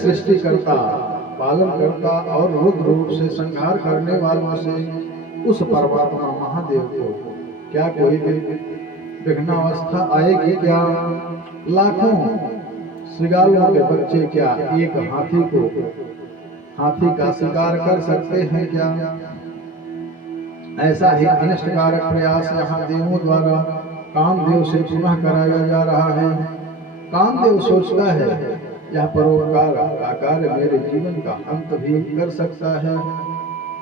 सृष्टिकर्ता, पालन करता और रुद्र रूप से संहार करने वालों से उस परमात्मा महादेव को क्या कोई विघ्नावस्था आएगी क्या? लाखों श्रृगालों के बच्चे क्या एक हाथी का शिकार कर सकते हैं क्या? ऐसा ही अनिष्टकारक प्रयास यहाँ देवों द्वारा कामदेव से पुनः कराया जा रहा है। कामदेव सोचता है यह परोपकार का कार्य मेरे जीवन का अंत भी कर सकता है।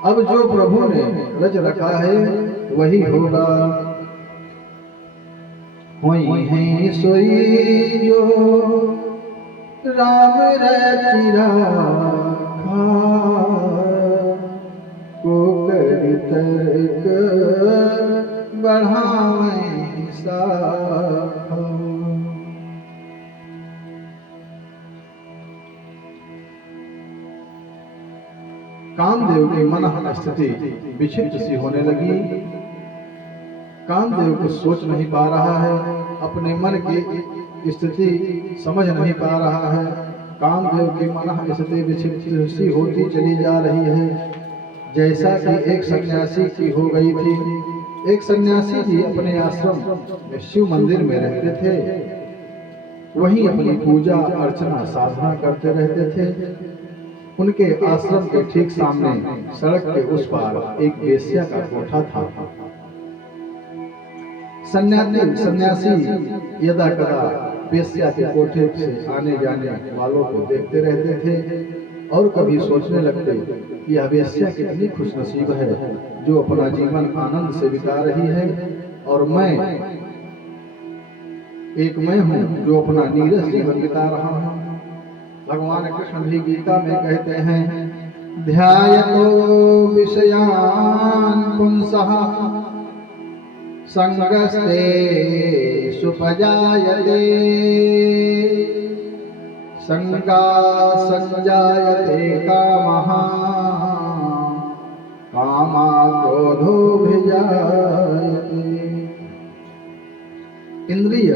अब जो प्रभु ने रच रखा है वही होगा। होई है सोई जो राम रचि राखा, को करि तर्क बढ़ावें साखा। कामदेव की मन स्थिति विचित्र सी होने लगी। कामदेव कुछ सोच नहीं पा रहा है, अपने मन की स्थिति समझ नहीं पा रहा है। कामदेव की मन स्थिति विचित्र सी होती चली जा रही है, जैसा कि एक सन्यासी की हो गई थी। एक सन्यासी जी अपने आश्रम में शिव मंदिर में रहते थे, वहीं अपनी पूजा अर्चना साधना करते रहते थे। उनके आश्रम के ठीक सामने सड़क के उस पार एक वेश्या का कोठा था। सन्यासी यदा कदा वेश्या के कोठे से आने जाने वालों को देखते रहते थे और कभी सोचने लगते कि यह वेश्या कितनी खुशनसीब है जो अपना जीवन आनंद से बिता रही है, और मैं हूँ जो अपना नीरस जीवन बिता रहा हूँ। भगवान कृष्ण भी गीता में कहते हैं, ध्यायतो विषयान् पुंसः संगस्ते सुपजायते, संगा संजायते कामः, कामात् क्रोधोऽभिजायते। इंद्रिय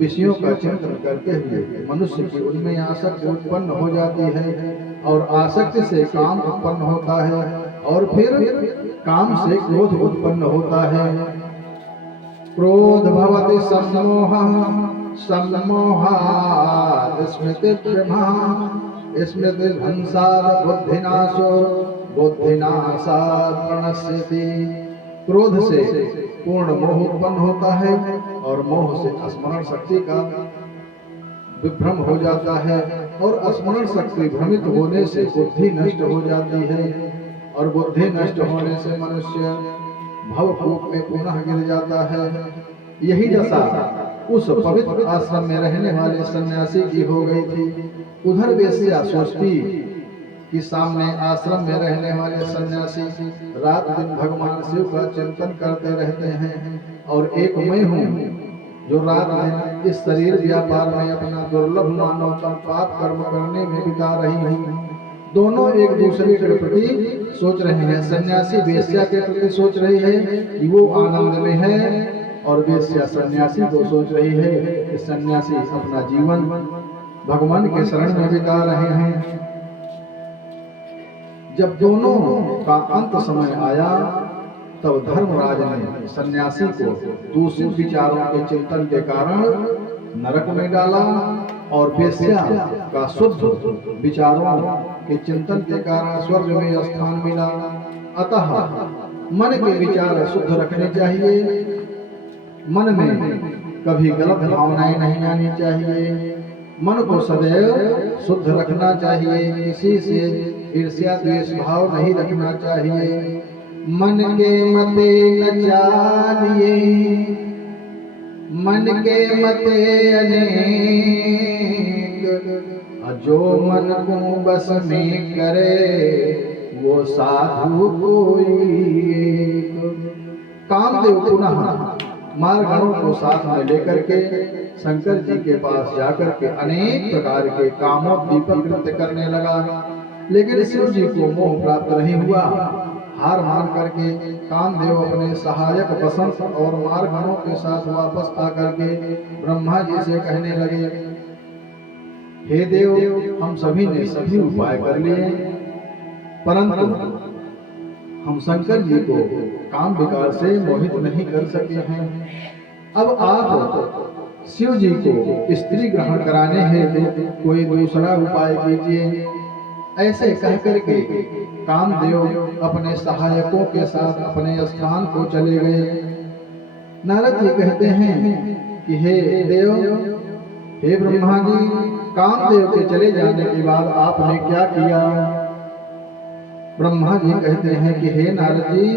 विषयों का चिंतन करते हुए मनुष्य की उनमें आसक्ति उत्पन्न हो जाती है, और आसक्ति से काम उत्पन्न होता है, और फिर काम से क्रोध उत्पन्न होता है। क्रोध भवति सम्मोहः, सम्मोहात् स्मृतिभ्रमः, स्मृतिभ्रंशात् बुद्धिनाशो, बुद्धिनाशात् प्रणश्यति। क्रोध से पूर्ण मोह उत्पन्न होता है, और मोह से स्मरण शक्ति का विभ्रम हो जाता है, और स्मरण शक्ति भ्रमित होने से बुद्धि नष्ट हो जाती है, और बुद्धि नष्ट होने से मनुष्य भवकूप में पुनः गिर जाता है। यही दशा उस पवित्र आश्रम में रहने वाले सन्यासी की हो गई थी। उधर वेश्या सोचती कि सामने आश्रम में रहने वाले सन्यासी रात दिन भगवान शिव का चिंतन करते रहते हैं, और एक मैं हूँ जो रात दिन इस शरीर व्यापार में अपना दुर्लभ मानवतम पाप कर्म करने में बिता रही हूँ। दोनों एक दूसरे के प्रति सोच रहे हैं। सन्यासी वेश्या के प्रति सोच रही है कि वो आनंद में है, और वेश्या सन्यासी को सोच रही है कि सन्यासी अपना जीवन भगवान के शरण में बिता रहे हैं। जब दोनों का अंत समय आया, तब धर्मराज ने सन्यासी को दूषित विचारों के चिंतन के कारण नरक में डाला, और वेश्या का शुद्ध विचारों के चिंतन के कारण स्वर्ग में स्थान मिला। अतः मन के विचार शुद्ध रखने चाहिए, मन में कभी गलत भावनाएं नहीं आनी चाहिए, मन को सदैव शुद्ध रखना चाहिए, किसी से ईर्ष्या द्वेष भाव नहीं रखना चाहिए। मन के मते न चालिए, मन के मते अनेक, जो मन को बस में करे वो साधु कोई एक। कामदेव पुनः मारगणों को साथ में लेकर के शंकर जी के पास जाकर के अनेक प्रकार के कामोद्दीपक कृत्य करने लगा, लेकिन शिव जी को मोह प्राप्त नहीं हुआ। हार मान करके कामदेव अपने सहायक बसंत और मारगणों के साथ वापस आकर के ब्रह्मा जी से कहने लगे, हे देव, हम सभी ने सभी उपाय कर लिए, परंतु हम शंकर जी को काम विकार से मोहित नहीं कर सके हैं। अब आप शिव जी को स्त्री ग्रहण कराने हेतु कोई दूसरा उपाय कीजिए। ऐसे कह करके कामदेव अपने सहायकों के साथ अपने स्थान को चले गए। नारद जी कहते हैं कि हे देव, हे ब्रह्मा जी, कामदेव के चले जाने के बाद आपने क्या किया? ब्रह्मा जी कहते हैं कि हे नारद जी,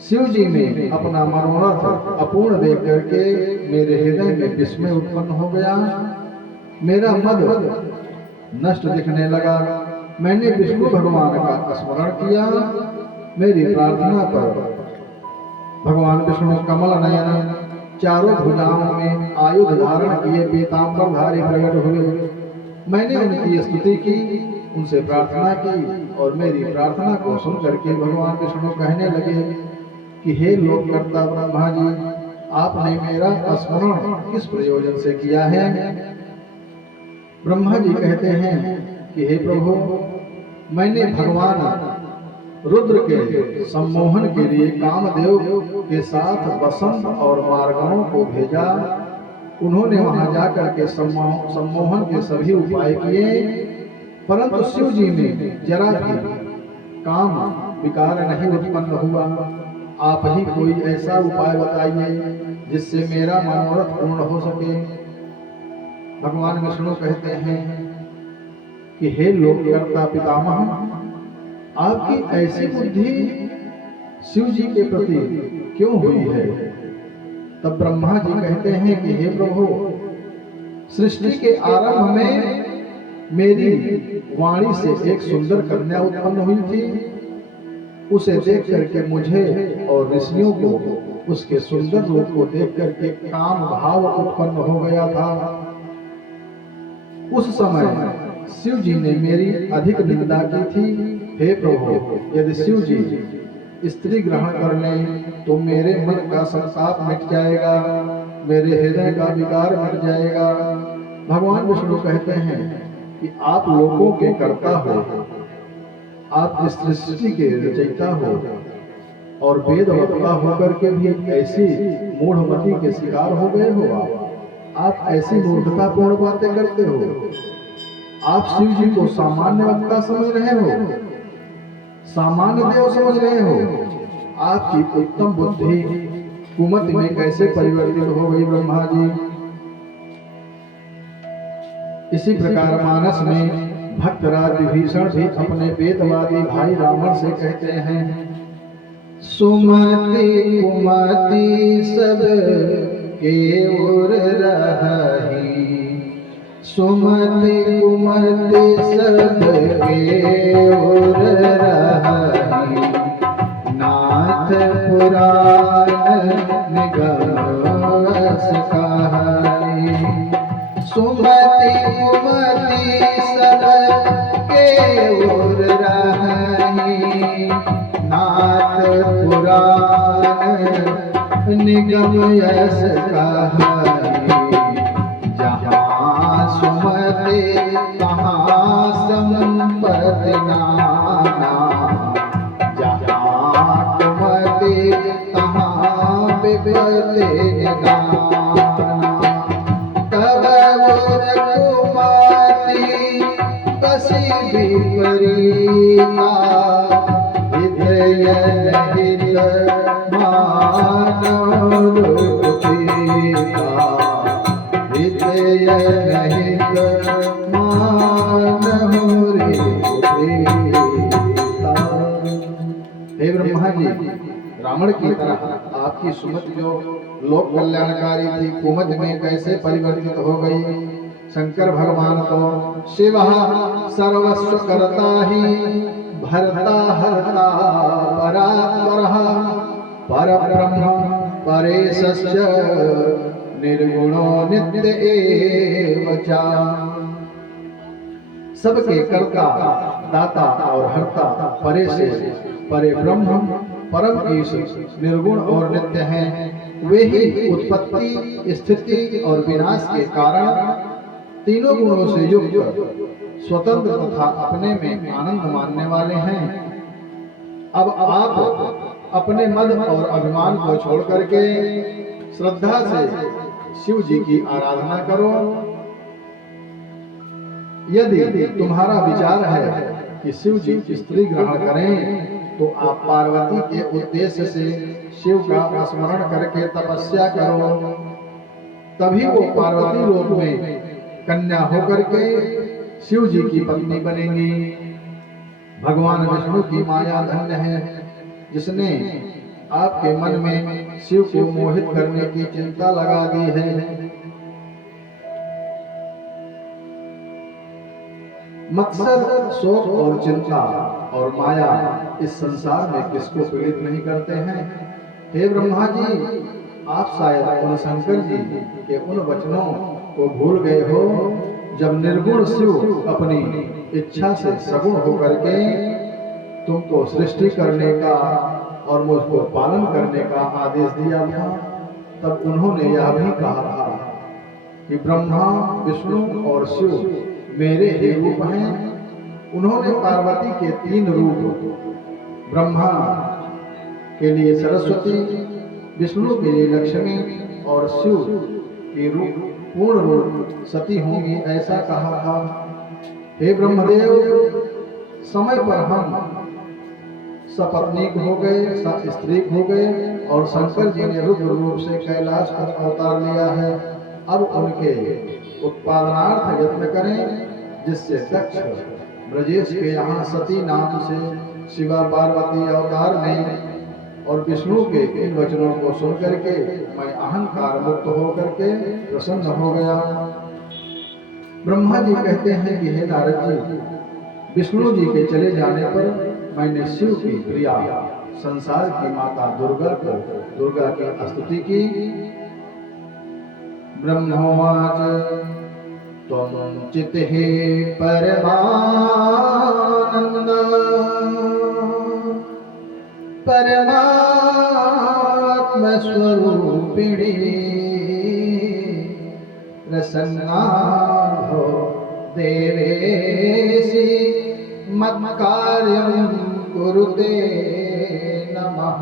शिव जी ने अपना मनोरथ अपूर्ण देख करके मेरे हृदय में विस्मय उत्पन्न हो गया। मेरा मद नष्ट दिखने लगा। मैंने विष्णु भगवान का स्मरण किया। मेरी प्रार्थना पर भगवान विष्णु कमल नयन चारों भुजाओं में आयुध धारण किए पीतांबरधारी प्रकट हुए। मैंने उनकी स्तुति की, उनसे प्रार्थना की और मेरी प्रार्थना को सुन करके भगवान विष्णु कहने लगे कि हे लोककर्ता ब्रह्मा जी, आपने मेरा स्मरण किस प्रयोजन से किया है? ब्रह्मा जी कहते हैं कि हे प्रभु, मैंने भगवान रुद्र के सम्मोहन के लिए कामदेव के साथ बसंत और मार्गणों को भेजा। उन्होंने वहां जाकर के सम्मोहन के सभी उपाय किए, परंतु शिव जी में जरा भी काम विकार नहीं उत्पन्न हुआ। आप ही कोई ऐसा उपाय बताइए जिससे मेरा मनोरथ पूर्ण हो सके। भगवान विष्णु कहते हैं कि हे लोककर्ता पितामह, आपकी ऐसी बुद्धि शिव जी के प्रति क्यों हुई है? तब ब्रह्मा जी कहते हैं कि हे प्रभु, सृष्टि के आरंभ में मेरी वाणी से एक सुंदर कन्या उत्पन्न हुई थी। उसे देख करके मुझे और ऋषियों को उसके सुंदर रूप को देख करके काम भाव उत्पन्न हो गया था। उस समय शिव जी ने मेरी अधिक निंदा की थी। हे प्रभु, यदि शिव जी स्त्री ग्रहण कर लें तो मेरे मन का संताप मिट जाएगा, मेरे हृदय का विकार मिट जाएगा। भगवान विष्णु कहते हैं कि आप लोगों के कर्ता हो, आप इस सृष्टि के रचयिता हो और वेद वक्ता होकर के भी ऐसी मूढ़मति के शिकार हो गए हो। आप ऐसी मूर्खतापूर्ण बातें करते हो। आप शिव जी को सामान्य वक्ता समझ रहे हो, सामान्य देव समझ रहे हो। आपकी उत्तम बुद्धि कुमति में कैसे परिवर्तित हो गई ब्रह्मा जी? इसी प्रकार मानस में भक्तराज विभीषण भी अपने वेदवादी भाई रावण से कहते हैं, सुमति कुमति सब के ओर रही, सुमति कुमति सब के ओर रही, नाथ पुराण निगम कहाई। सुमति कुमति सब के ओर रही, नाथ पुराण निगम यश कहाई। जहाँ सुमति तहाँ संपत्ति नाना, जहाँ कुमति तहाँ विपत्ति निदाना। तब कुमति कसी विपरीता, हृदय हित मानव रूपीता, हृदय हित मानव रूपीता। हे ब्रह्मा जी, रावण की तरह आपकी सुमति जो लोक कल्याणकारी थी, कुमति में कैसे परिवर्तित हो गई? शंकर भगवान को शिव सर्वस्व करता ही, भरता हरता परात्पर, पर ब्रह्म परेशश्च निर्गुणो नित्य एव च। सबके कर्ता, दाता और हर्ता परेश परे ब्रह्म परम ईश निर्गुण और नित्य हैं। वे ही उत्पत्ति, स्थिति और विनाश के कारण तीनों गुणों से युक्त, स्वतंत्र तथा अपने में आनंद मानने वाले हैं। अब आप अपने मद और अभिमान को छोड़ करके श्रद्धा से शिव जी की आराधना करो। यदि तुम्हारा विचार है कि शिव जी स्त्री ग्रहण करें, तो आप पार्वती के उद्देश्य से शिव का स्मरण करके तपस्या करो, तभी वो पार्वती लोक में कन्या होकर के शिव जी की पत्नी बनेंगी। भगवान विष्णु की माया धन्य है, जिसने आपके मन में शिव को मोहित करने की चिंता लगा दी है। मत्सर, शोक और चिंता और माया इस संसार में किसको पीड़ित नहीं करते हैं। हे ब्रह्मा जी, आप शायद उन शंकर जी के उन वचनों को भूल गए हो, जब निर्गुण शिव अपनी इच्छा से सगुण होकर के तुमको सृष्टि करने का और मुझको पालन करने का आदेश दिया था। तब उन्होंने यह भी कहा था कि ब्रह्मा, विष्णु और शिव मेरे ही रूप हैं। उन्होंने पार्वती के 3 रूप, ब्रह्मा के लिए सरस्वती, विष्णु के लिए लक्ष्मी और शिव के रूप पूर्ण रूप सती होंगी, ऐसा कहा था। हे ब्रह्मदेव, समय पर हम सपत्नीक हो गए, सस्त्रीक हो गए और शंकर जी ने रुद्र रूप से कैलाश पर अवतार लिया है। अब उनके उत्पादनार्थ यत्न करें, जिससे दक्ष ब्रजेश के यहाँ सती नाम से शिवा पार्वती अवतार लें। और विष्णु के इन वचनों को सुन करके मैं अहंकार मुक्त होकर के प्रसन्न हो गया। ब्रह्मा जी कहते हैं कि हे नारद जी, विष्णु जी के चले जाने पर मैंने शिव की प्रिया संसार की माता दुर्गा की स्तुति की। ब्रह्मोवाच त्वं चितिः परमानंद परमात्म स्वरूपिणी प्रसन्ना हो देवेशी मत्कार्यं कुरुते नमः।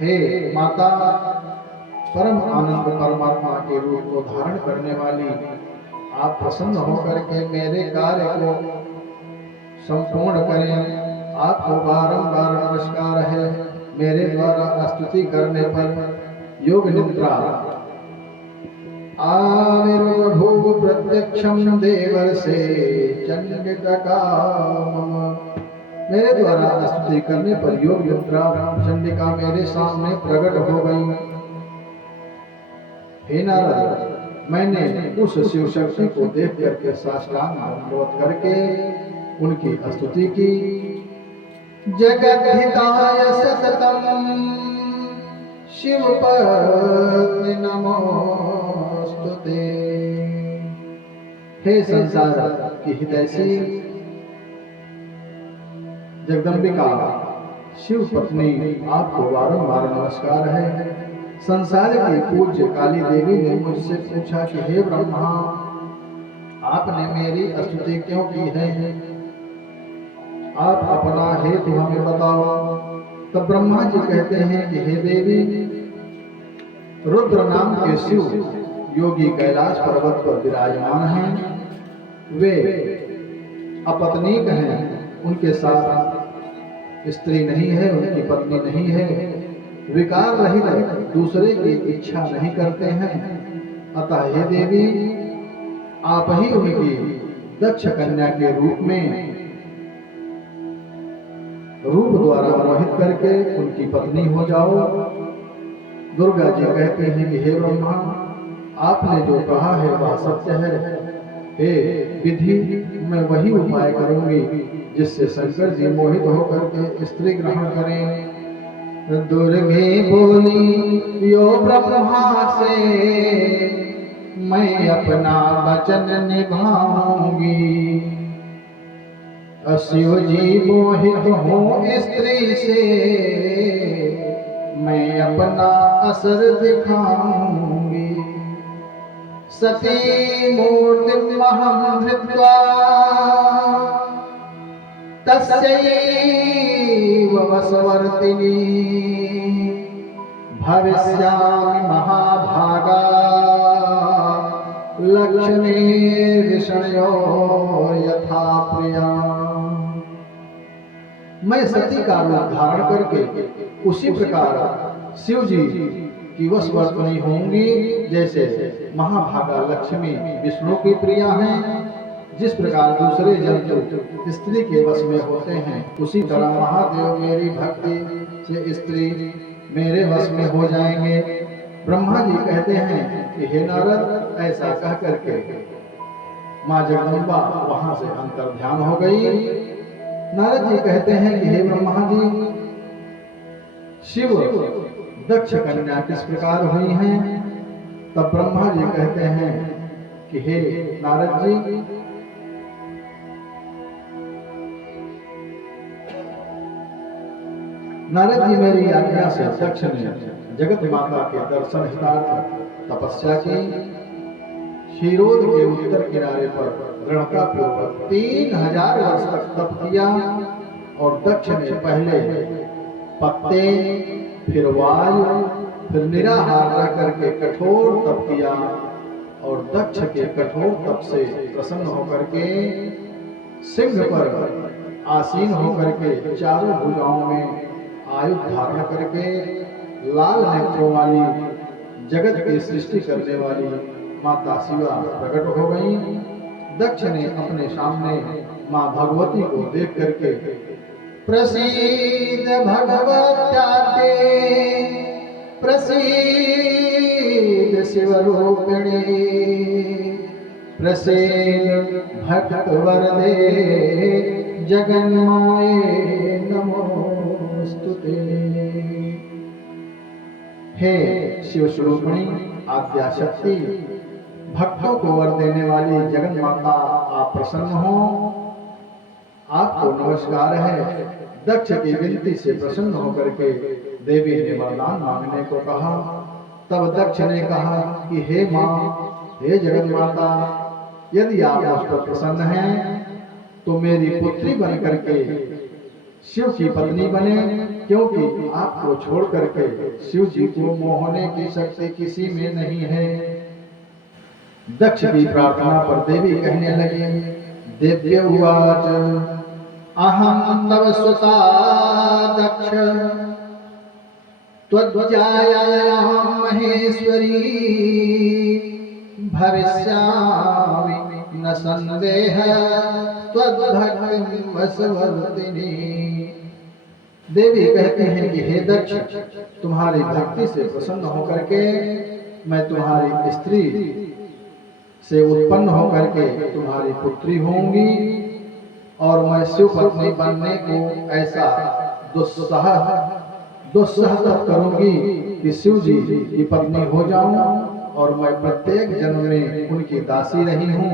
हे माता, परम आनंद परमात्मा के रूप को धारण करने वाली, आप प्रसन्न होकर के मेरे कार्य को संपूर्ण करें। आपको बारंबार नमस्कार है। मेरे द्वारा स्तुति करने पर योग निद्रा आविर्भूव प्रत्यक्षम देवर से चंडिका। मेरे द्वारा स्तुति करने पर योग निद्रा चंडिका मेरे सामने प्रकट हो गई। हे नारद, मैंने उस शिव शक्ति को देख करके साष्टांग दंडवत करके उनकी स्तुति की। जगद्धिताय सततम शिव पत्नी नमोस्तुते। हे संसार की हितैषी जगदम्बिका शिव पत्नी, आपको बारंबार नमस्कार है। संसार की पूज्य काली देवी ने मुझसे पूछा कि हे ब्रह्मा, आपने मेरी स्तुति क्यों की है? आप अपना हेतु हमें बताओ। तब ब्रह्मा जी कहते हैं कि हे देवी, रुद्र नाम के शिव योगी कैलाश पर्वत पर विराजमान हैं। वे अपत्नीक हैं, उनके साथ स्त्री नहीं है, उनकी पत्नी नहीं है, विकार रहित दूसरे की इच्छा नहीं करते हैं। अतः हे देवी, आप ही उनकी दक्ष कन्या के रूप में रूप द्वारा मोहित करके उनकी पत्नी हो जाओ। दुर्गा जी कहते हैं कि हे ब्रह्मा, आपने जो कहा है वह सत्य है। हे विधि, मैं वही उपाय करूंगी जिससे शंकर जी मोहित होकर के स्त्री ग्रहण करें। दुर्गे बोली, यो ब्रह्मा से मैं अपना वचन निभाऊंगी। शिव जी मोहित हो स्त्री से, मैं अपना असर दिखाऊंगी। सती मूर्तिमहं धृत्वा तस्यैव वसवर्तिनी भविष्यामि महाभागा लक्ष्मीर्विष्णयो यथा प्रिया। मैं सती का रूप धारण करके उसी प्रकार शिव जी की वशवर्तिनी होंगी जैसे महाभागा लक्ष्मी विष्णु की प्रिया हैं। जिस प्रकार दूसरे जंतु स्त्री के वश में होते हैं उसी तरह महादेव मेरी भक्ति से स्त्री मेरे वश में हो जाएंगे। ब्रह्मा जी कहते हैं कि हे नारद, ऐसा कह करके माँ जगदम्बा वहां से अंतर ध्यान हो गई। नारद जी कहते हैं कि हे ब्रह्मा जी, शिव दक्ष कन्या किस प्रकार हुई हैं? तब ब्रह्मा जी कहते हैं कि हे नारद जी, नारद जी मेरी आज्ञा से दक्ष ने जगत माता के दर्शन हितार्थ तपस्या की। क्षीरोद के उत्तर किनारे पर दृढ़ता पूर्वक 3000 वर्ष तक तप किया और दक्ष ने पहले पत्ते, फिर वायु, फिर निराहार रह करके कठोर तप किया और दक्ष के कठोर तप से प्रसन्न होकर के सिंह पर आसीन होकर के चारों भुजाओं में आयुध धारण करके लाल नेत्रों वाली जगत की सृष्टि करने वाली माता शिवा प्रकट हो गई। दक्ष ने अपने सामने मां भगवती को देख करके प्रसीद भगवत्याते प्रसीद शिवरूपिणी प्रसीद भक्त वरदे जगन्माये नमोस्तुते। हे शिव स्वरूपिणी आद्या शक्ति, भक्तों को वर देने वाली जगन माता, आप प्रसन्न हो, आपको नमस्कार है। दक्ष की विनती से प्रसन्न होकर के देवी ने वरदान मांगने को कहा। तब दक्ष ने कहा कि हे मां, हे जगन माता, यदि आप मुझ पर प्रसन्न हैं तो मेरी पुत्री बन करके शिव की पत्नी बने, क्योंकि आपको छोड़ करके शिव जी को मोहने की शक्ति किसी में नहीं है। दक्ष की प्रार्थना पर देवी कहने लगी, देव्य उवाच अहं तव सुता दक्ष त्वज्जायां महेश्वरी भविष्यामि न संदेह त्वद्भक्तिं वशवर्तिनी। देवी कहती हैं कि हे दक्ष, तुम्हारी भक्ति से प्रसन्न होकर के मैं तुम्हारी स्त्री से उत्पन्न होकर के तुम्हारी पुत्री होंगी और मैं शिव पत्नी बनने को ऐसा दुस्सह तप करूंगी कि शिव जी की पत्नी हो जाऊं और मैं प्रत्येक जन्म में उनकी दासी रही हूं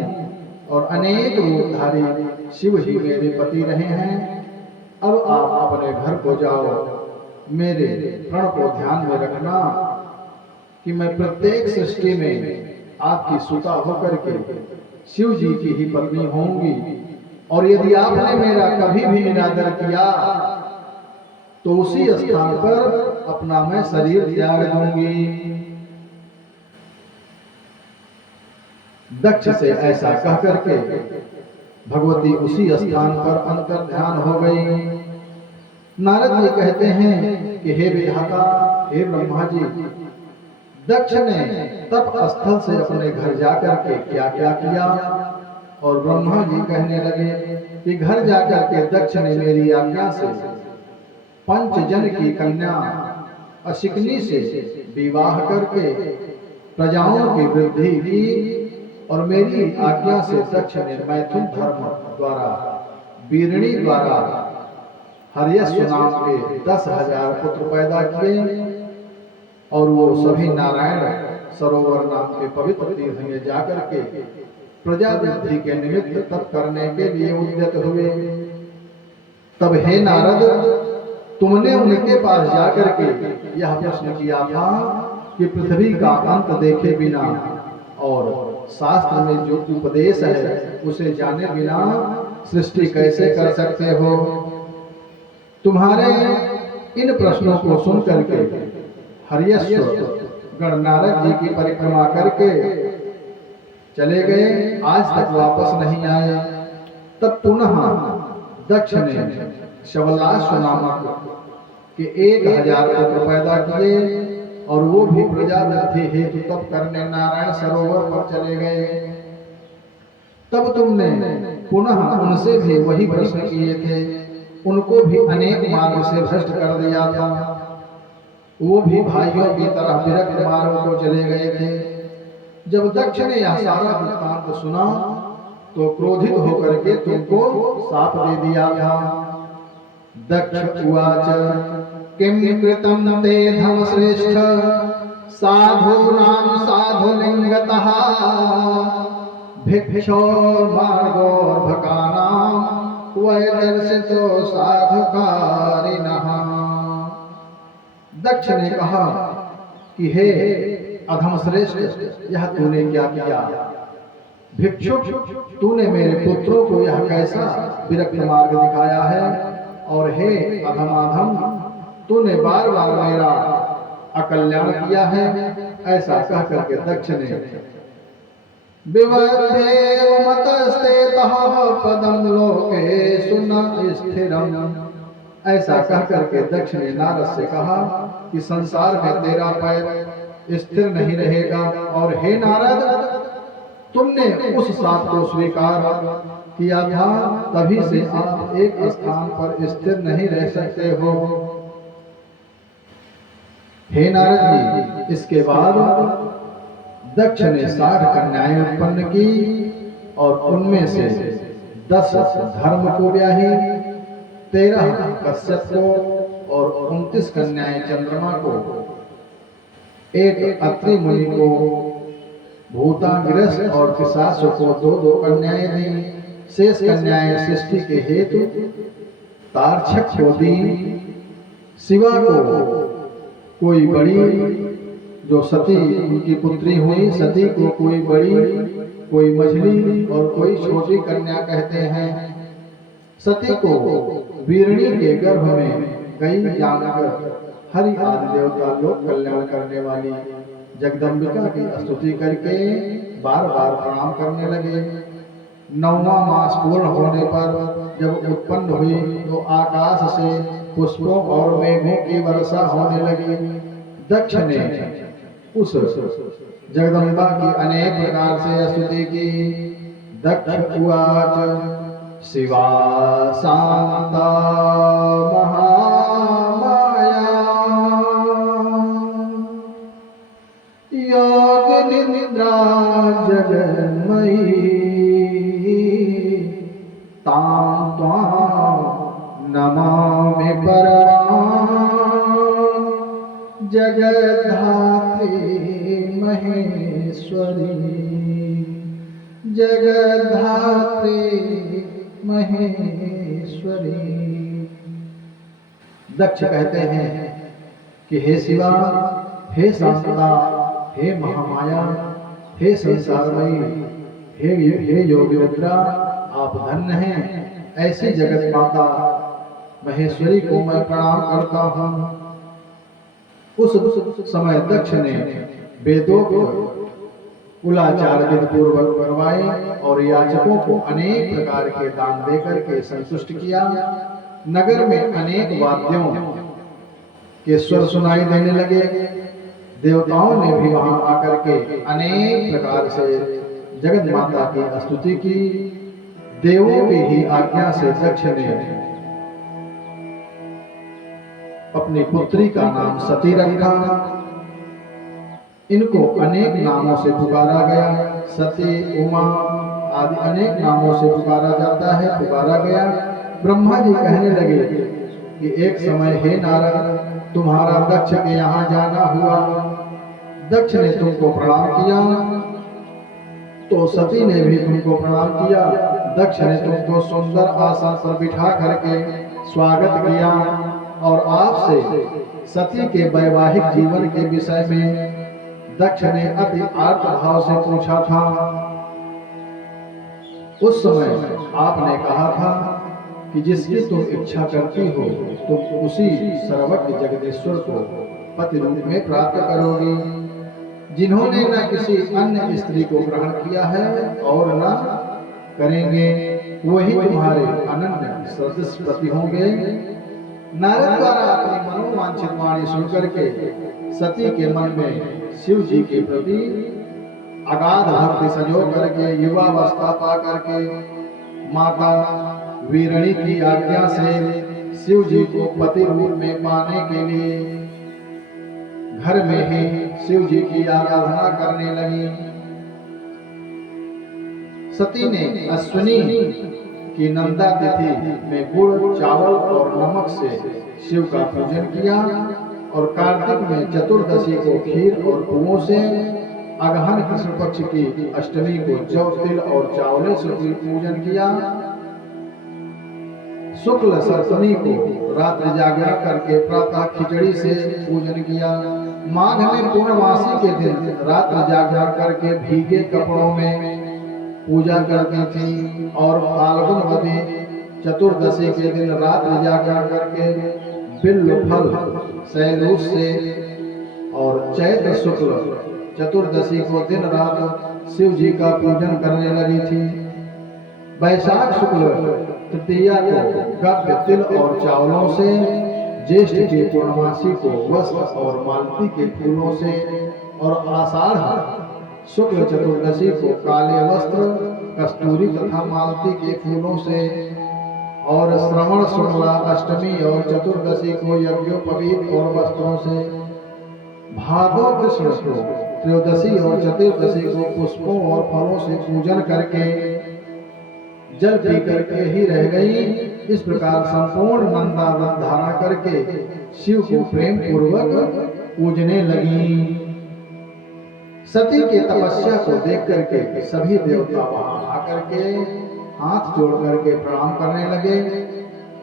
और अनेक रूपधारी शिव ही मेरे पति रहे हैं। अब आप अपने घर को जाओ, मेरे प्रण को ध्यान में रखना कि मैं प्रत्येक सृष्टि में आपकी सुता होकर के शिव जी की ही पत्नी होंगी और यदि आपने मेरा कभी भी निरादर किया तो उसी स्थान पर अपना मैं शरीर त्याग दूंगी। दक्ष से ऐसा कह करके भगवती उसी स्थान पर अंतर ध्यान हो गई। नारद जी कहते हैं कि हे विधाता, हे ब्रह्मा जी, दक्ष ने तप स्थल से अपने घर जाकर के क्या क्या किया? और ब्रह्मा जी कहने लगे कि घर जाकर के दक्ष ने मेरी आज्ञा से पंचजन की कन्या अशिकनी से विवाह करके प्रजाओं की वृद्धि की और मेरी आज्ञा से दक्ष ने मैथुन धर्म द्वारा वीरणी द्वारा हर्यश्व नाम के 10,000 पुत्र पैदा किए और वो सभी नारायण सरोवर नाम के पवित्र तीर्थ में जाकर के प्रजा वृद्धि के निमित्त तप करने के लिए उद्यत हुए। तब हे नारद, तुमने उनके पास जाकर के यह प्रश्न किया था कि पृथ्वी का अंत देखे बिना और शास्त्र में जो उपदेश है उसे जाने बिना सृष्टि कैसे कर सकते हो? तुम्हारे इन प्रश्नों को सुन करके हर्यश्व गण नारद जी की परिक्रमा करके चले गए, आज तक वापस नहीं आए। तब पुनः दक्ष ने शवलाश्व नामक के 1000 पुत्र पैदा किए और वो भी प्रजावृद्धि हेतु तप करने नारायण सरोवर पर चले गए। तब तुमने पुनः उनसे भी वही प्रश्न किए थे, उनको भी अनेक मार्ग से भ्रष्ट कर दिया था। वो भी भाइयों की तरह विरक्त मार्ग को चले गए थे। जब दक्ष ने यह सारा वृत्तांत सुना तो क्रोधित होकर के तुमको शाप दे दिया था। दक्ष उवाच किम कृतं ते धर्मश्रेष्ठ साधूनां साधुलिंगतः भिक्षोर्मार्गोर्भकानां वैदर्शितो साधुकारिणः। दक्ष ने कहा कि हे अधमश्रेष्ठ, यह तूने क्या किया? भिक्षुक, तूने मेरे पुत्रों को यह कैसा विरक्त मार्ग दिखाया है? और हे अधमाधम, तूने बार बार मेरा अकल्याण किया है। ऐसा कह करके दक्ष ने विवदेव मतस्तेतः पदं लोकेषु न स्थिरम्, ऐसा कह करके दक्ष ने नारद से कहा कि संसार में तेरा पैर स्थिर नहीं रहेगा। और हे नारद, तुमने उस शाप को स्वीकार किया था, तभी से आप एक स्थान पर स्थिर नहीं रह सकते हो। हे नारद जी, इसके बाद दक्ष ने 60 कन्याएं उत्पन्न की और उनमें से 10 धर्म को ब्याही, 13 कश्यप को और 29 कन्याएं चंद्रमा को, एक अत्रि मुनि को, भूतांगिरस और पिशाच को 2-2 कन्याएं दी। शेष कन्याएं सृष्टि के हेतु तारक्षक को दी। शिवा को कोई बड़ी, जो सती उनकी पुत्री हुई, सती को कोई बड़ी, कोई मझली और कोई छोटी कन्या कहते हैं। सती को वीरणी के गर्भ में गई जानकर हरि आदि देवता लोक कल्याण करने वाली जगदम्बिका की स्तुति करके बार बार प्रणाम करने लगे। 9वां मास पूर्ण होने पर जब उत्पन्न हुई तो आकाश से पुष्पों और मेघों की वर्षा होने लगी। दक्ष ने उस जगदम्बा की अनेक प्रकार से स्तुति की। दक्ष उवाच शिवा शांता महामाया योग निद्रा जगन्मयी तां त्वां नमामि परमां जगद्धात्री महेश्वरी जगद्धात्री महेश्वरी। दक्ष कहते हैं कि हे शिवा, हे शांता, हे महामाया, हे संसारमयी, हे योगिनिद्रा, आप धन्य हैं। ऐसी जगत माता महेश्वरी को मैं प्रणाम करता हूँ। उस समय दक्ष ने वेदोक्त कुलाचार विधि पूर्वक करवाए और याचकों को अनेक प्रकार के दान देकर के संतुष्ट किया। नगर में अनेक वाद्यों के स्वर सुनाई देने लगे। देवताओं ने भी वहां आकर के अनेक प्रकार से जगत माता की स्तुति की। देवों की ही आज्ञा से दक्ष ने अपनी पुत्री का नाम सती रखा। इनको अनेक नामों से पुकारा गया। सती, उमा आदि अनेक नामों से पुकारा जाता है, पुकारा गया। ब्रह्मा जी कहने लगे कि एक समय हे नारद, तुम्हारा दक्ष के यहाँ जाना हुआ। दक्ष ने तुमको प्रणाम किया तो सती ने भी तुमको प्रणाम किया। दक्ष ने तुमको सुंदर आसन पर बिठा करके स्वागत किया और आपसे सती के वैवाहिक जीवन के विषय में दक्ष ने अति आर्त भाव से पूछा था। उस समय आपने कहा था कि जिसकी तुम इच्छा करती हो तुम उसी सर्वज्ञ जगदीश्वर को पति रूप में प्राप्त करोगी। जिन्होंने न किसी अन्य स्त्री को ग्रहण किया है और न करेंगे, वही तुम्हारे अनन्य सदृश पति होंगे। नारद द्वारा अपनी मनोवांछित वाणी सुनकर के सती के मन में शिव जी के प्रति अगाध भक्ति संजो करके युवावस्था पा करके माता वीरणी की आज्ञा से शिव जी को पति रूप में पाने के लिए घर में ही शिव जी की आराधना करने लगी। सती ने अश्विनी की नंदा तिथि में गुड़, चावल और नमक से शिव का पूजन किया और कार्तिक में चतुर्दशी को खीर और पुओं से, अगहन कृष्ण पक्ष की अष्टमी को जौ, तिल और चावल से पूजन किया। शुक्ल सप्तमी को रात्रि जागरण करके प्रातः खिचड़ी से पूजन किया। माघ में पूर्णमासी के दिन रात्रि जागरण करके भीगे कपड़ों में पूजा करती थी और फाल्गुनवती चतुर्दशी के दिन रात्रि जागरण करके बिल्व फल शैलूष से और चैत्र शुक्ल चतुर्दशी को दिन रात शिव जी का पूजन करने लगी थी। वैशाख शुक्ल तृतीया को गव्य, तिल और चावलों से, ज्येष्ठ की पूर्णमासी को वस्त्र और मालती के फूलों से और आषाढ़ शुक्ल चतुर्दशी को काले वस्त्र, कस्तूरी तथा मालती के फूलों से और श्रवण शुक्ला अष्टमी और चतुर्दशी को यज्ञोपवीत और वस्त्रों से, भादो कृष्ण को त्रयोदशी और चतुर्दशी को पुष्पों और फलों से पूजन करके जल पी करके ही रह गई। इस प्रकार संपूर्ण नंदावन धारण करके शिव को प्रेम पूर्वक पूजने लगी। सती के तपस्या को देख करके सभी देवता वहां आकर के हाथ जोड़ करके प्रणाम करने लगे।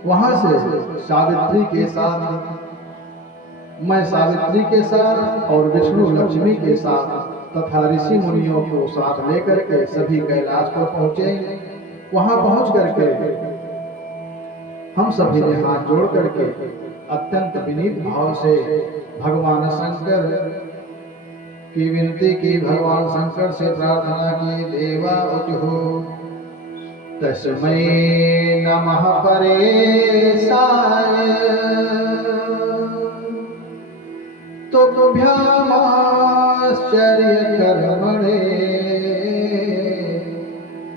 वहां से सावित्री के साथ, मैं सावित्री के साथ और विष्णु लक्ष्मी के साथ तथा ऋषि मुनियों को साथ लेकर के सभी कैलाश पर पहुंचे। वहां पहुंच करके हम सभी ने हाथ जोड़ करके अत्यंत विनीत भाव से भगवान शंकर की विनती की, भगवान शंकर से प्रार्थना की। देवा उचहु तस्मै नमः परेशाय तुभ्याम् आश्चर्य कर्मणे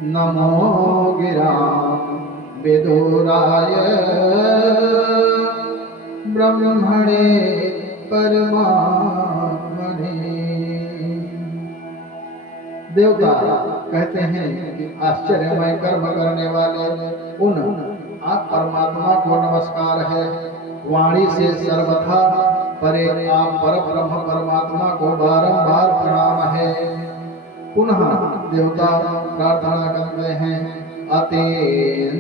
नमो गिरां विदुराय ब्रह्मणे परमात्मने। देवता कहते हैं कि आश्चर्यमय कर्म करने वाले उन आप परमात्मा को नमस्कार है। वाणी से सर्वथा परे आप पर ब्रह्म परमात्मा को बारंबार प्रणाम है। पुनः देवता प्रार्थना करते हैं, अतीन्द्रियमनाधारं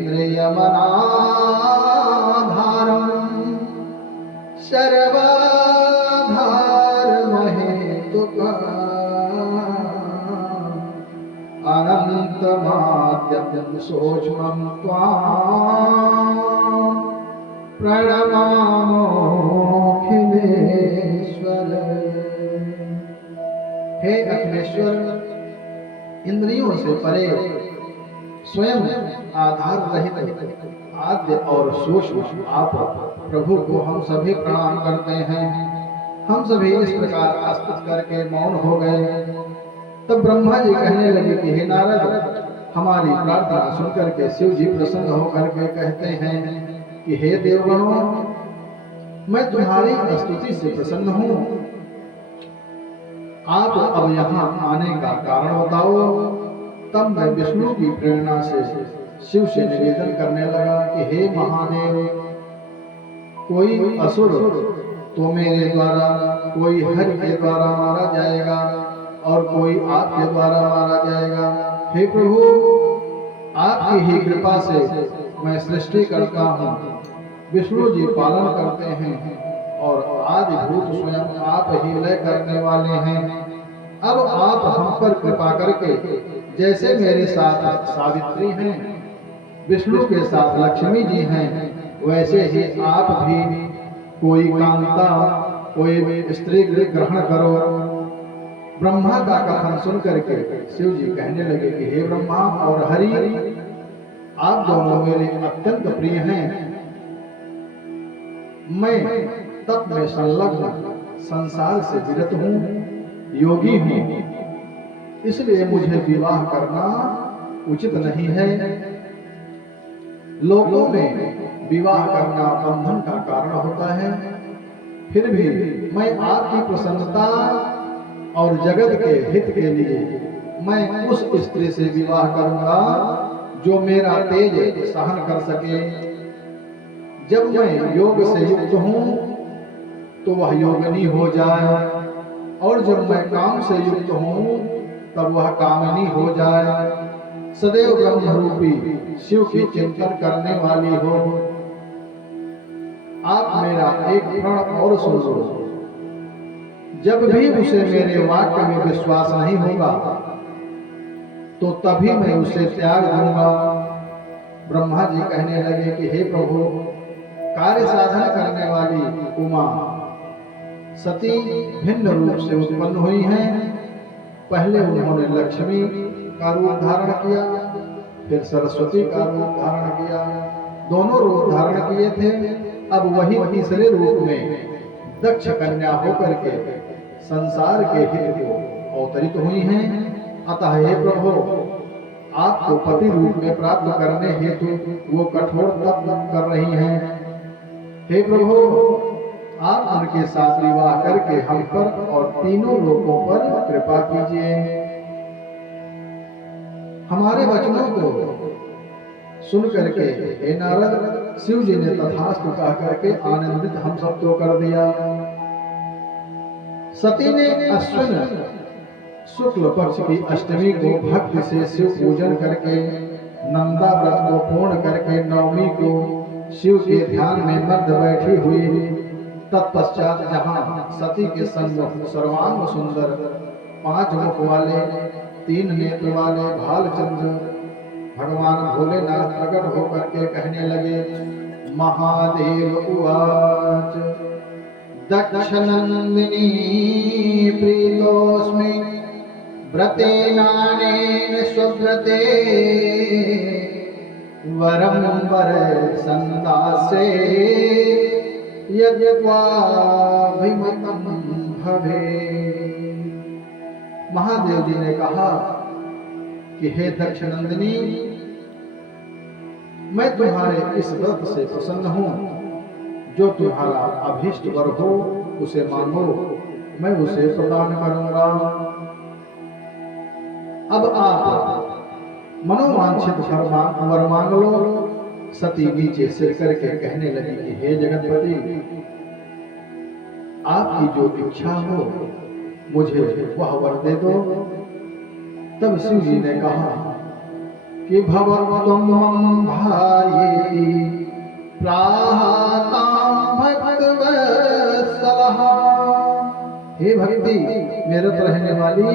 सर्वाधारमहेतुकम् अनन्तमाद्यं सूक्ष्मं त्वां प्रणमामो अखिलेश्वर। हे अखिलेश्वर, इंद्रियों से परे स्वयं आधार रहित आद्य और सूक्ष्म आप प्रभु को हम सभी प्रणाम करते हैं। हम सभी इस प्रकार आस्तुत करके मौन हो गए। तब ब्रह्मा जी कहने लगे कि हे नारद, हमारी प्रार्थना सुनकर के शिव जी प्रसन्न होकर के कहते हैं कि हे देवगणों, मैं तुम्हारी स्तुति से प्रसन्न हूँ। आप अब यहाँ आने का कारण बताओ। तब मैं विष्णु की प्रेरणा से शिव से निवेदन करने लगा कि हे महादेव, कोई असुर तो मेरे द्वारा, कोई हरि के द्वारा मारा जाएगा और कोई आपके द्वारा मारा जाएगा। हे प्रभु, आपकी ही कृपा से मैं सृष्टि करता हूँ। विष्णु जी पालन करते हैं और आदि भूत स्वयं आप ही लय करने वाले हैं। अब आप हम पर कृपा करके जैसे मेरे साथ सावित्री हैं, विष्णु के साथ लक्ष्मी जी हैं, वैसे ही आप भी कोई कांता, कोई स्त्री ग्रहण करो। ब्रह्मा का कथन सुन करके शिव जी कहने लगे कि हे ब्रह्मा और हरि, आप दोनों मेरे अत्यंत प्रिय हैं। मैं तप में संलग्न, संसार से विरत हूँ, योगी हूँ, इसलिए मुझे विवाह करना उचित नहीं है। लोगों में विवाह करना बंधन का कारण होता है, फिर भी मैं आपकी प्रसन्नता और जगत के हित के लिए मैं उस स्त्री से विवाह करूंगा जो मेरा तेज सहन कर सके। जब मैं योग से युक्त हूं तो वह योगिनी हो जाए, और जब मैं काम से युक्त हूं तब वह कामिनी हो जाए। सदैव ब्रह्म रूपी शिव की चिंतन करने वाली हो। आप मेरा एक प्रण और सुन लो, जब भी उसे मेरे वाक्य में विश्वास नहीं होगा तो तभी मैं उसे त्याग दूंगा। ब्रह्मा जी कहने लगे कि हे प्रभु, कार्य साधन करने वाली उमा सती भिन्न रूप से उत्पन्न हुई हैं। पहले उन्होंने लक्ष्मी का रूप धारण किया, फिर सरस्वती का रूप धारण किया, दोनों रूप धारण किए थे। अब वही तीसरे रूप में दक्ष कन्या होकर के संसार के हित को अवतरित हुई हैं। अतः हे प्रभु, आपको पति रूप में प्राप्त करने हेतु वो कठोर तप कर रही हैं। हे प्रभु, आप उनके साथ विवाह करके हम पर और तीनों लोगों पर कृपा कीजिए। हमारे वचनों को सुन करके हे नारद, शिव जी ने तथास्तु कह करके आनंदित हम सबको कर दिया। सती ने अश्विन शुक्ल पक्ष की अष्टमी को भक्ति से शिव पूजन करके, नंदा व्रत को पूर्ण करके नवमी को शिव के ध्यान में मध्य बैठी हुई। तत्पश्चात जहाँ सती के सन्मुख सर्वांग सुंदर 5 मुख वाले 3 नेत्र वाले भालचंद्र भगवान भोलेनाथ प्रकट होकर के कहने लगे, महादेव उवाच दक्षनंदिनी प्रीतोस्मि व्रतेनानेन स्वव्रते वरं वर संदासे यद्वाभिमतं भवे। महादेव जी ने कहा कि हे दक्षनंदिनी, मैं तुम्हारे इस व्रत से प्रसन्न हूं। जो तुम्हारा अभीष्ट वर हो उसे मांगो, मैं उसे प्रदान करूंगा। अब आप मनोवांछित वर मांग लो। सती नीचे सिर करके कहने लगी कि हे जगतपति, आपकी जो इच्छा हो मुझे वह वर दे दो। तब शिव जी ने कहा कि भवत्वं मम भार्येति प्राहतां भक्तवत्सलः। हे भक्ति मेरत रहने वाली,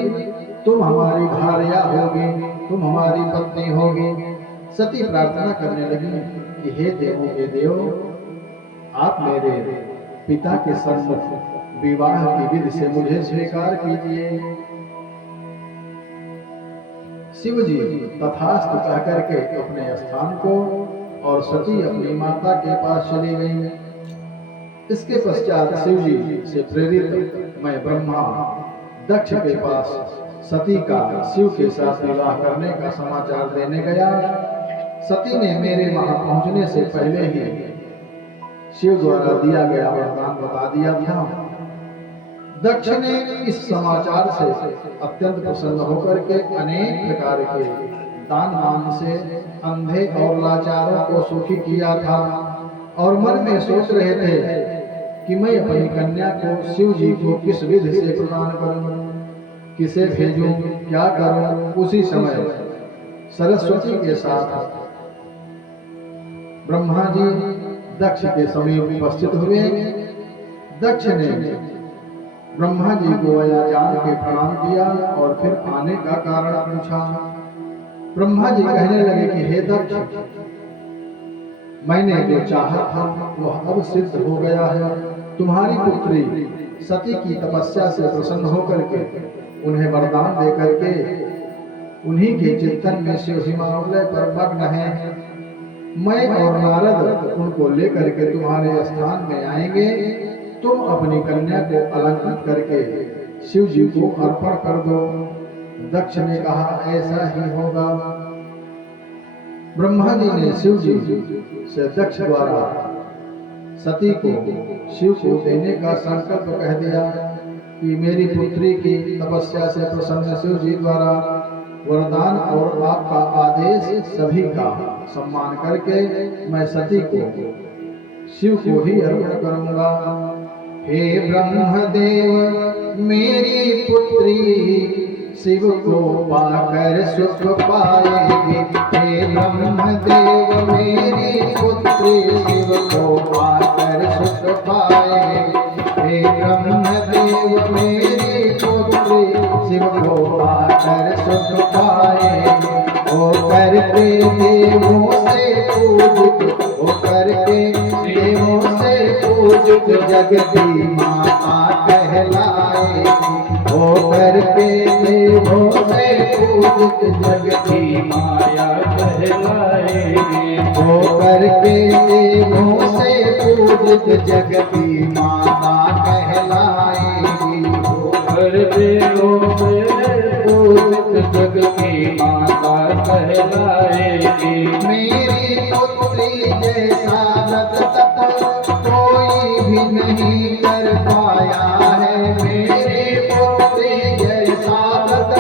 तुम हमारी भार्या होगी, तुम हमारी पत्नी होगी। सती प्रार्थना करने लगी कि हे देवों के देव, आप मेरे पिता के सम्मुख विवाह की विधि से मुझे स्वीकार कीजिए। शिव जी तथास्तु कह करके अपने स्थान को और सती अपनी माता के पास चली गई। इसके पश्चात शिव जी से प्रेरित मैं ब्रह्मा दक्ष के पास सती का शिव के साथ विवाह करने का समाचार देने गया। सती ने मेरे वहां पहुंचने से पहले ही शिव द्वारा दिया गया वरदान बता दिया था। दक्ष ने इस समाचार से अत्यंत प्रसन्न होकर के अनेक प्रकार के दान मान से अंधे और लाचारों को सुखी किया था, और मन में सोच रहे थे कि मैं अपनी कन्या को शिव जी को किस विधि से प्रदान करूं, किसे भेजूं, क्या करूं। उसी समय सरस्वती के साथ ब्रह्मा जी दक्ष के समीप उपस्थित हुए। दक्ष ने ब्रह्मा जी को आया जान के प्रणाम किया और फिर आने का कारण पूछा। ब्रह्मा जी कहने लगे कि हे दक्ष, मैंने जो चाहा था वह अब सिद्ध हो गया है। तुम्हारी पुत्री सती की तपस्या से प्रसन्न होकर के उन्हें वरदान दे करके उन्हीं के चिंतन में शिव हिमालय पर मग्न है। मैं और नारद उनको लेकर के तुम्हारे स्थान में आएंगे। तुम अपनी कन्या को अलंकृत करके शिव जी को अर्पण कर दो। दक्ष ने कहा ऐसा ही होगा। ब्रह्मा जी ने शिव जी से दक्ष द्वारा सती को शिव को देने का संकल्प कह दिया कि मेरी पुत्री की तपस्या से प्रसन्न शिव जी द्वारा वरदान और आपका आदेश सभी का सम्मान करके मैं सती को शिव को ही अर्पण करूंगा। हे ब्रह्मदेव, मेरी पुत्री शिव को पाकर सुख पाएगी। हे ब्रह्मदेव, मेरी पुत्री शिव को पाकर सुख पाएगी। हे ब्रह्मदेव, मेरी पुत्री शिव को पाकर सुख पाएगी। ओ करके देवों से पूजित, ओ करके देवों से पूजित जगती माता कहलाएगी। ओ करके देवों से पूजित जगती माया कहलाएगी। ओ करके देवों से पूजित जगती माता कहलाएगी। ओ कर देवों से पूजित जगती माता कहलाएगी। मेरी पुत्री जैसा रत कोई भी नहीं कर पाया है। मेरी पुत्री जैसा रत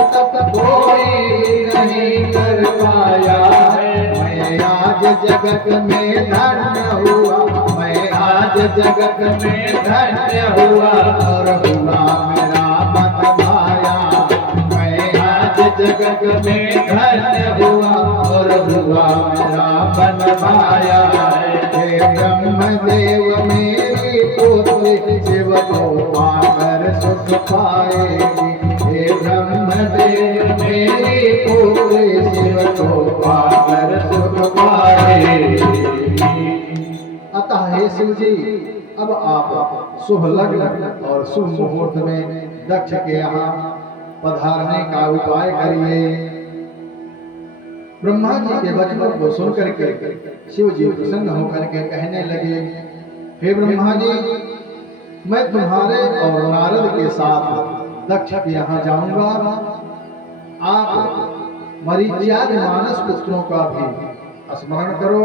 कोई भी नहीं कर पाया है। मैं आज जगत में धन्य हुआ, मैं आज जगत में धन्य हुआ और हुआ मेरा मन भाया। मैं आज जगत में धन्य हुआ और हुआ मेरा मन भाया। हे ब्रह्मदेव, मेरी पुत्री शिव को पाकर सुख पाएगी। हे ब्रह्मदेव, मेरी पुत्री शिव को पाकर सुख पाएगी। अतः हे शिव जी, अब आप शुभ लग्न और शुभ मुहूर्त में दक्ष के यहाँ पधारने का उपाय करिए। ब्रह्मा जी के वचन को सुनकर के शिव जी प्रसन्न होकर के कहने लगे, हे ब्रह्मा जी, मैं तुम्हारे और नारद के साथ दक्ष के यहाँ जाऊंगा। आप मरीच्यादि मानस पुत्रों का भी स्मरण करो।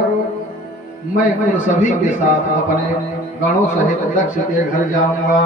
मैं उन सभी के साथ अपने गणों सहित दक्ष के घर जाऊंगा।